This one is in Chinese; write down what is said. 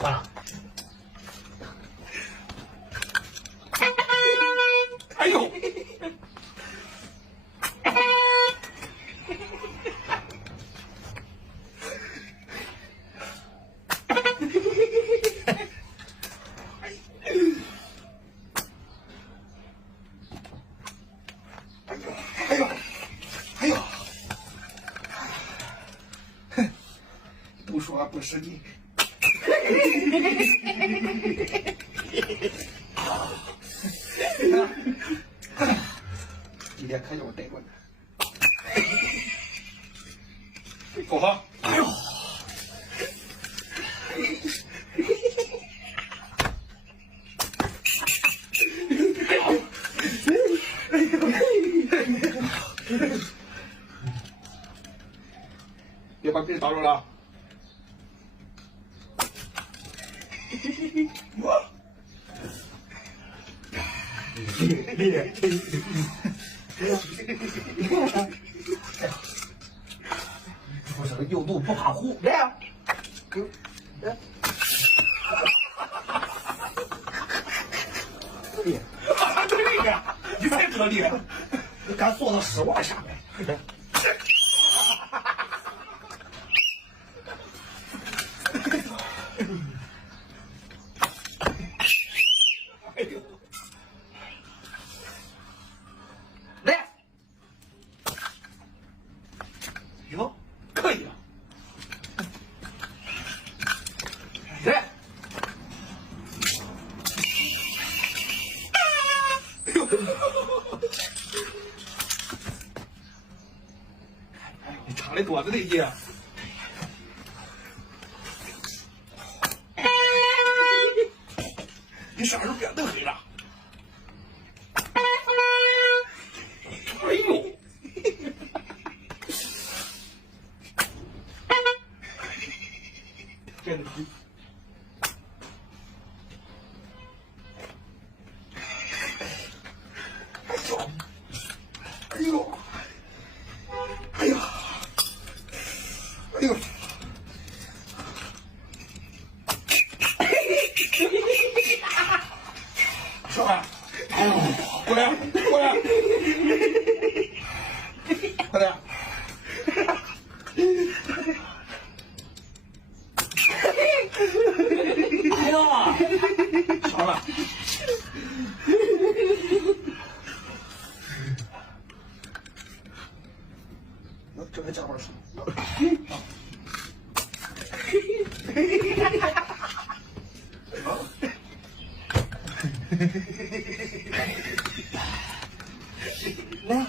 完了。哎呦！哎呦！哎呦！哼，不说不是你。今天可叫我逮过呢。够好！哎呦！别把别人打着了。我。我说有毒不怕虎，来呀！来。厉害，真厉害！你才知道厉害！你敢坐到屎窝下面？哎呦！来，哟，可以啊！来，哎呦！你差的多着呢，爷。你啥时候变得黑了？哎呦！真的是。哎呦！哎呀！哎呦！小孩，哎呦，过来，过来，快点！哎呦，好了。这个加班说。来。